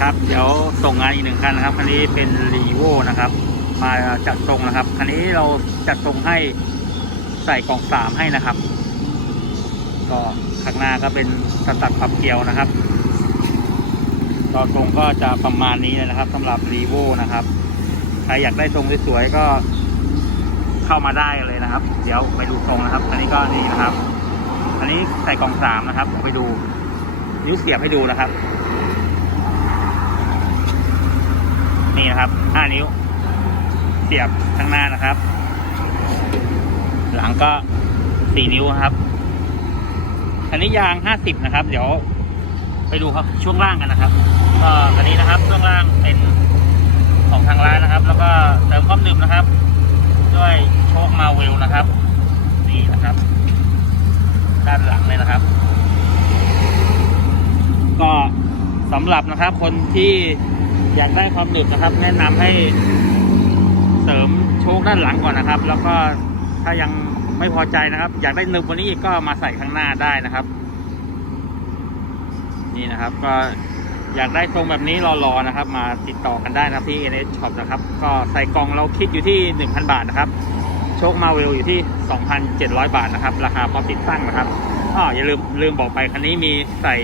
ครับเดี๋ยวส่งงานอีกหนึ่งคันนะครับคันนี้เป็นรีโวนะครับ มาจัดทรงนะครับคันนี้เราจัดทรงให้ใส่กล่องสามให้นะครับ ก็ข้างหน้าก็เป็นสตัดพับเกลียวนะครับก็ทรงก็จะประมาณนี้นะครับสำหรับรีโวนะครับใครอยากได้ทรงสวยๆก็เข้ามาได้เลยนะครับ เดี๋ยวไปดูทรงนะครับอันนี้ก็นี่นะครับ อันนี้ใส่กล่องสามนะครับเดี๋ยวไปดู นิ้วเสียบให้ดูนะครับ นี่นะครับห้านิ้ว เสียบข้างหน้านะครับ หลังก็สี่นิ้วครับ อันนี้ยางห้าสิบนะครับ เดี๋ยวไปดูครับช่วงล่างกันนะครับ ก็อันนี้นะครับช่วงล่างเป็นของทางร้านนะครับ แล้วก็เติมความหนึบนะครับ ด้วยโชคมาเวลนะครับนี่นะครับ ด้านหลังเลยนะครับ ก็สำหรับนะครับคนที่ อยากได้ความหนึบนะครับ แนะนำให้เสริมโชคด้านหลังก่อนนะครับ แล้วก็ถ้ายังไม่พอใจนะครับ อยากได้หนึบกว่านี้อีกก็มาใส่ข้างหน้าได้นะครับ นี่นะครับ ก็อยากได้ทรงแบบนี้รอๆนะครับ มาติดต่อกันได้นะครับที่ NS Shop นะครับ ก็ใส่กล่องเราคิดอยู่ที่ 1,000 บาทนะครับ โชคมาเวลอยู่ที่ 2,700 บาทนะครับ ราคาพร้อมติดตั้งนะครับอ๋ออย่าลืมลืมบอกไปคันนี้มีใส่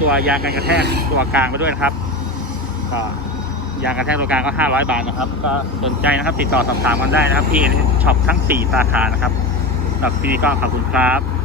ตัวยางกันกระแทกตัวกลางไปด้วยนะครับ ก็ยางกระแทกตัวกลางก็ 500 บาทนะครับ ก็สนใจนะครับติดต่อสอบถามกันได้นะครับที่ช็อปทั้ง 4 สาขานะครับสำหรับที่นี้ก็ขอบคุณครับ